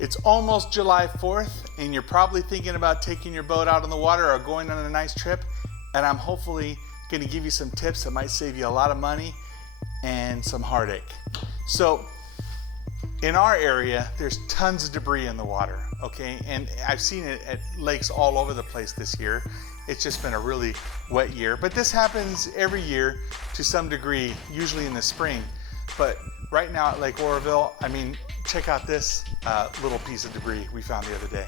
It's almost July 4th and you're probably thinking about taking your boat out on the water or going on a nice trip, and I'm hopefully going to give you some tips that might save you a lot of money and some heartache. So in our area, there's tons of debris in the water, okay? And I've seen it at lakes all over the place this year. It's just been a really wet year, but this happens every year to some degree, usually in the spring. But right now at Lake Oroville, I mean, check out this little piece of debris we found the other day.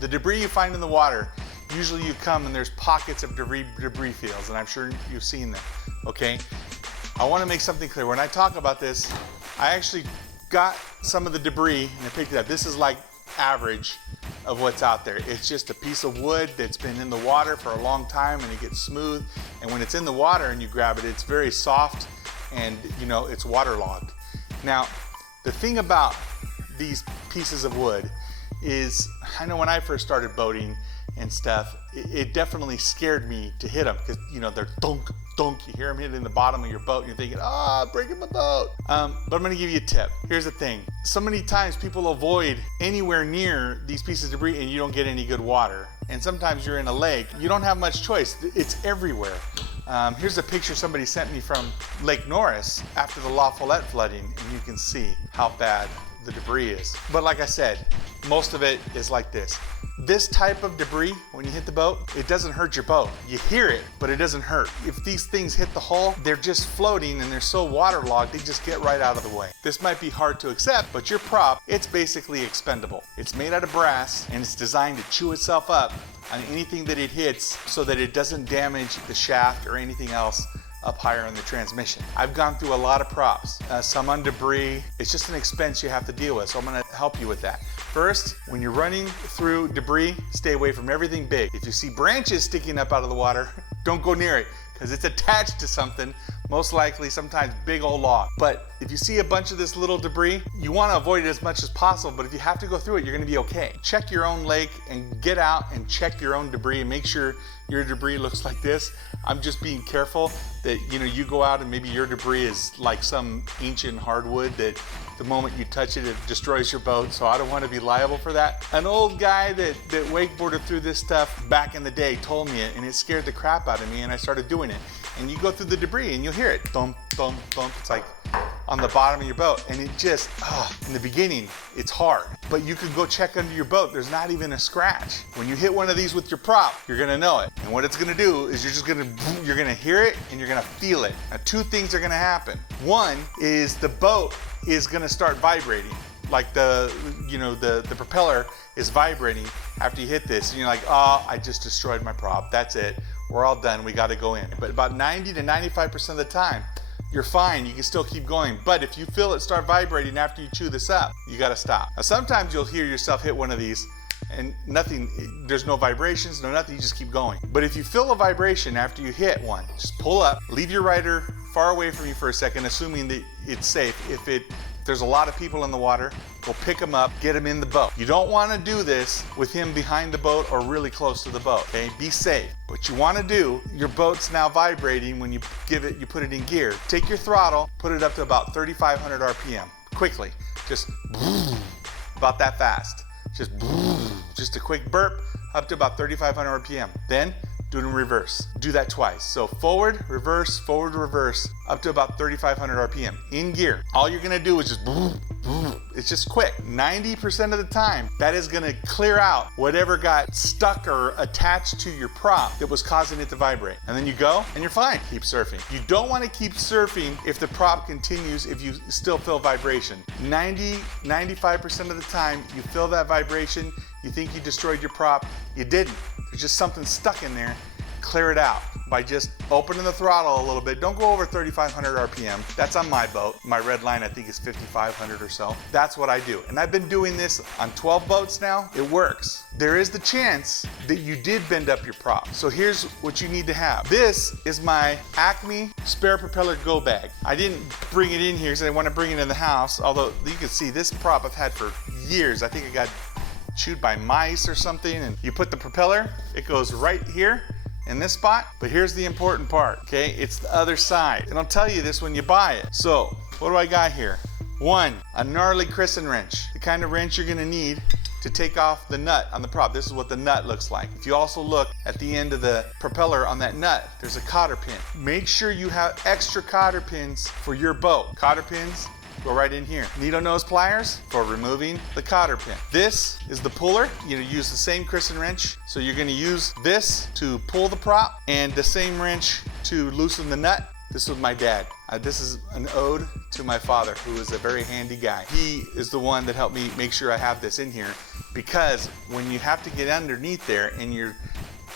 The debris you find in the water, usually you come and there's pockets of debris fields, and I'm sure you've seen them, okay? I want to make something clear. When I talk about this, I actually got some of the debris and I picked it up. This is like average of what's out there. It's just a piece of wood that's been in the water for a long time and it gets smooth. And when it's in the water and you grab it, it's very soft and you know, it's waterlogged. Now, the thing about these pieces of wood is, I know when I first started boating and stuff, it definitely scared me to hit them because, you know, they're thunk, thunk. You hear them hitting the bottom of your boat and you're thinking, oh, breaking my boat. But I'm gonna give you a tip. Here's the thing. So many times people avoid anywhere near these pieces of debris and you don't get any good water. And sometimes you're in a lake, you don't have much choice. It's everywhere. Here's a picture somebody sent me from Lake Norris after the La Follette flooding, and you can see how bad the debris is. But like I said, most of it is like this. This type of debris, when you hit the boat, it doesn't hurt your boat. You hear it, but it doesn't hurt. If these things hit the hull, they're just floating and they're so waterlogged, they just get right out of the way. This might be hard to accept, but your prop, it's basically expendable. It's made out of brass and it's designed to chew itself up on anything that it hits so that it doesn't damage the shaft or anything else up higher in the transmission. I've gone through a lot of props, some on debris. It's just an expense you have to deal with, so I'm gonna help you with that. First, when you're running through debris, stay away from everything big. If you see branches sticking up out of the water, don't go near it because it's attached to something, most likely sometimes big old log. But if you see a bunch of this little debris, you want to avoid it as much as possible, but if you have to go through it, you're going to be okay. Check your own lake and get out and check your own debris and make sure your debris looks like this. I'm just being careful that, you know, you go out and maybe your debris is like some ancient hardwood that the moment you touch it, it destroys your boat, so I don't want to be liable for that. An old guy that wakeboarded through this stuff back in the day told me it, and it scared the crap out of me, and I started doing it. And you go through the debris and you'll hear it, thump, thump, thump. It's like on the bottom of your boat, and it just, in the beginning, it's hard. But you can go check under your boat, there's not even a scratch. When you hit one of these with your prop, you're gonna know it. And what it's gonna do is you're gonna hear it and you're gonna feel it. Now, two things are gonna happen. One is the boat is gonna start vibrating. Like the propeller is vibrating after you hit this, and you're like, oh, I just destroyed my prop, that's it. We're all done, we gotta go in. But about 90 to 95% of the time, you're fine, you can still keep going. But if you feel it start vibrating after you chew this up, you gotta stop. Now sometimes you'll hear yourself hit one of these and nothing, there's no vibrations, no nothing, you just keep going. But if you feel a vibration after you hit one, just pull up, leave your rider far away from you for a second, assuming that it's safe. If there's a lot of people in the water, go pick him up, get him in the boat. You don't want to do this with him behind the boat or really close to the boat, okay? Be safe. What you want to do, your boat's now vibrating when you put it in gear. Take your throttle, put it up to about 3,500 RPM, quickly. Just about that fast. Just a quick burp, up to about 3,500 RPM. Then, do it in reverse. Do that twice. So forward, reverse, up to about 3,500 RPM in gear. All you're gonna do is just, it's just quick. 90% of the time, that is gonna clear out whatever got stuck or attached to your prop that was causing it to vibrate. And then you go and you're fine. Keep surfing. You don't wanna keep surfing if the prop continues, if you still feel vibration. 95% of the time, you feel that vibration, you think you destroyed your prop, you didn't. There's just something stuck in there. Clear it out by just opening the throttle a little bit. Don't go over 3,500 RPM. That's on my boat. My red line, I think, is 5,500 or so. That's what I do. And I've been doing this on 12 boats now. It works. There is the chance that you did bend up your prop. So here's what you need to have. This is my Acme spare propeller go bag. I didn't bring it in here because I want to bring it in the house, although you can see this prop I've had for years. I think it got chewed by mice or something, and you put the propeller, it goes right here in this spot. But here's the important part, okay? It's the other side. And I'll tell you this when you buy it. So what do I got here? 1, a gnarly crescent wrench. The kind of wrench you're gonna need to take off the nut on the prop. This is what the nut looks like. If you also look at the end of the propeller on that nut, there's a cotter pin. Make sure you have extra cotter pins for your boat. Cotter pins go right in here. Needle nose pliers for removing the cotter pin. This is the puller. You use the same crescent wrench. So you're gonna use this to pull the prop and the same wrench to loosen the nut. This was my dad. This is an ode to my father, who is a very handy guy. He is the one that helped me make sure I have this in here, because when you have to get underneath there and you're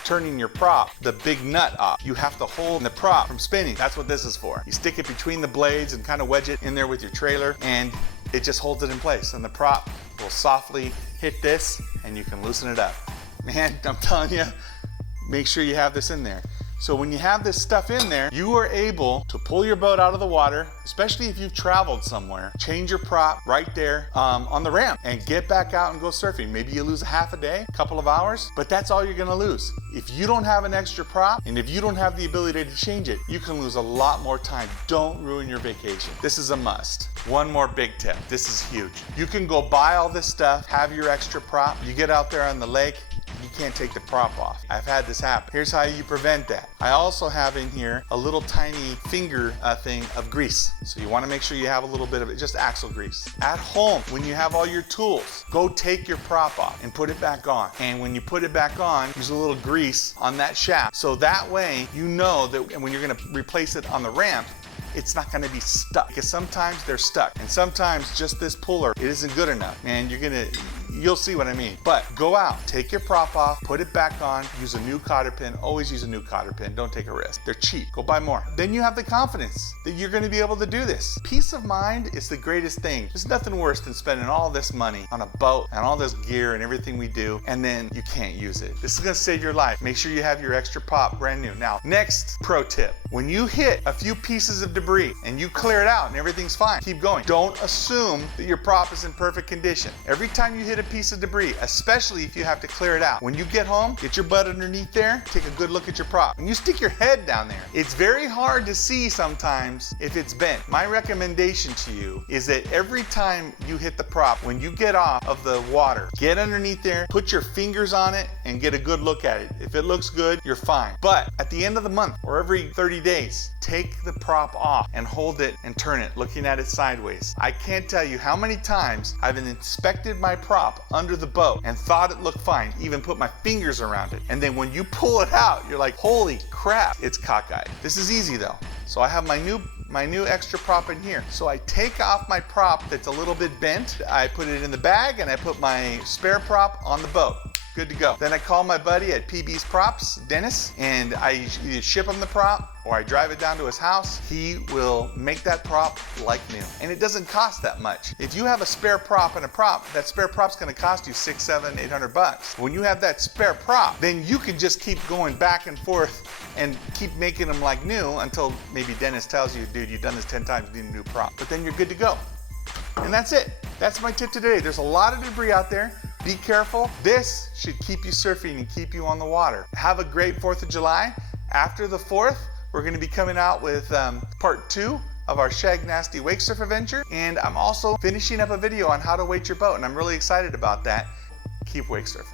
turning your prop, the big nut off, you have to hold the prop from spinning. That's what this is for. You stick it between the blades and kind of wedge it in there with your trailer, and it just holds it in place. And the prop will softly hit this and you can loosen it up. Man, I'm telling you, make sure you have this in there. So when you have this stuff in there, you are able to pull your boat out of the water, especially if you've traveled somewhere, change your prop right there on the ramp and get back out and go surfing. Maybe you lose a half a day, a couple of hours, but that's all you're gonna lose. If you don't have an extra prop and if you don't have the ability to change it, you can lose a lot more time. Don't ruin your vacation. This is a must. One more big tip. This is huge. You can go buy all this stuff, have your extra prop. You get out there on the lake, you can't take the prop off. I've had this happen. Here's how you prevent that. I also have in here a little tiny finger thing of grease. So you want to make sure you have a little bit of it, just axle grease. At home, when you have all your tools, go take your prop off and put it back on. And when you put it back on, use a little grease on that shaft. So that way, you know that when you're going to replace it on the ramp, it's not gonna be stuck, because sometimes they're stuck, and sometimes just this puller, it isn't good enough. Man, you'll see what I mean. But go out, take your prop off, put it back on, use a new cotter pin. Always use a new cotter pin, don't take a risk. They're cheap, go buy more. Then you have the confidence that you're gonna be able to do this. Peace of mind is the greatest thing. There's nothing worse than spending all this money on a boat and all this gear and everything we do, and then you can't use it. This is gonna save your life. Make sure you have your extra prop brand new. Now, next pro tip. When you hit a few pieces of debris and you clear it out and everything's fine, keep going. Don't assume that your prop is in perfect condition. Every time you hit a piece of debris, especially if you have to clear it out, when you get home, get your butt underneath there, take a good look at your prop. When you stick your head down there, it's very hard to see sometimes if it's bent. My recommendation to you is that every time you hit the prop, when you get off of the water, get underneath there, put your fingers on it and get a good look at it. If it looks good, you're fine. But at the end of the month or every 30 days, take the prop off and hold it and turn it, looking at it sideways. I can't tell you how many times I've inspected my prop under the boat and thought it looked fine, even put my fingers around it. And then when you pull it out, you're like, holy crap, it's cockeyed. This is easy though. So I have my new extra prop in here. So I take off my prop that's a little bit bent, I put it in the bag, and I put my spare prop on the boat. Good to go. Then I call my buddy at PB's Props, Dennis, and I either ship him the prop or I drive it down to his house. He will make that prop like new. And it doesn't cost that much. If you have a spare prop and a prop, that spare prop's gonna cost you $600, $700, $800. When you have that spare prop, then you can just keep going back and forth and keep making them like new until maybe Dennis tells you, dude, you've done this 10 times, you need a new prop. But then you're good to go. And that's it. That's my tip today. There's a lot of debris out there. Be careful. This should keep you surfing and keep you on the water. Have a great 4th of July. After the 4th, we're going to be coming out with part 2 of our Shag Nasty Wakesurf adventure. And I'm also finishing up a video on how to weight your boat, and I'm really excited about that. Keep wake surfing.